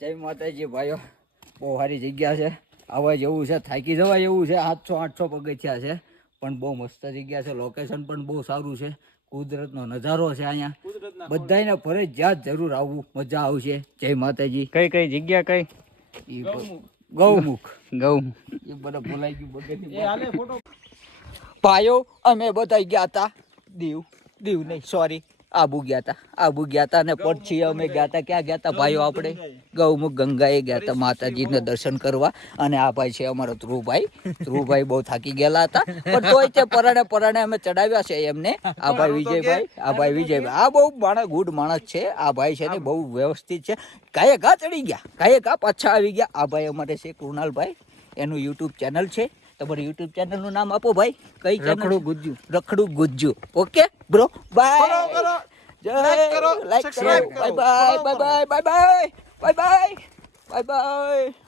જય માતાજી ભાઈઓ, બહુ સારી જગ્યા છે, આવવા જેવું છે, થાકી જવા જેવું છે. 700-800 પગથિયા છે, પણ બહુ મસ્ત જગ્યા છે. લોકેશન પણ બહુ સારું છે, કુદરતનો નજારો છે અહીંયા. બધાને ફરજિયાત જરૂર આવવું, મજા આવશે. જય માતાજી. કઈ કઈ જગ્યા કઈ? ગૌમુખ. ગૌમુખ એ બધા બોલાઈ ગયું. ભાઈઓ અમે બધા ગયા હતા દીવ નહીં, સોરી, આબુ ગયા હતા અને પછી અમે ગયા હતા. ક્યાં ગયા હતા ભાઈઓ? આપણે ગૌમુખ ગંગાએ ગયા હતા માતાજીને દર્શન કરવા. અને આ ભાઈ છે અમારો ધ્રુવભાઈ બહુ થાકી ગયેલા હતા, પણ તોય તે પરાણે અમે ચડાવ્યા છે એમને. આ ભાઈ વિજયભાઈ આ બહુ ગુડ માણસ છે. આ ભાઈ છે ને બહુ વ્યવસ્થિત છે. કાંઈ ચડી ગયા, કાંઈ પાછા આવી ગયા. આ ભાઈ અમારે છે કૃણાલભાઈ, એનું યુટ્યુબ ચેનલ છે. તમારું યુટ્યુબ ચેનલ નું નામ આપો ભાઈ. કઈ channel? Rakhdu Gujju. Okay bro, bye. Like કરો, લાઈક કરો. Bye bye bye bye bye bye bye bye bye by.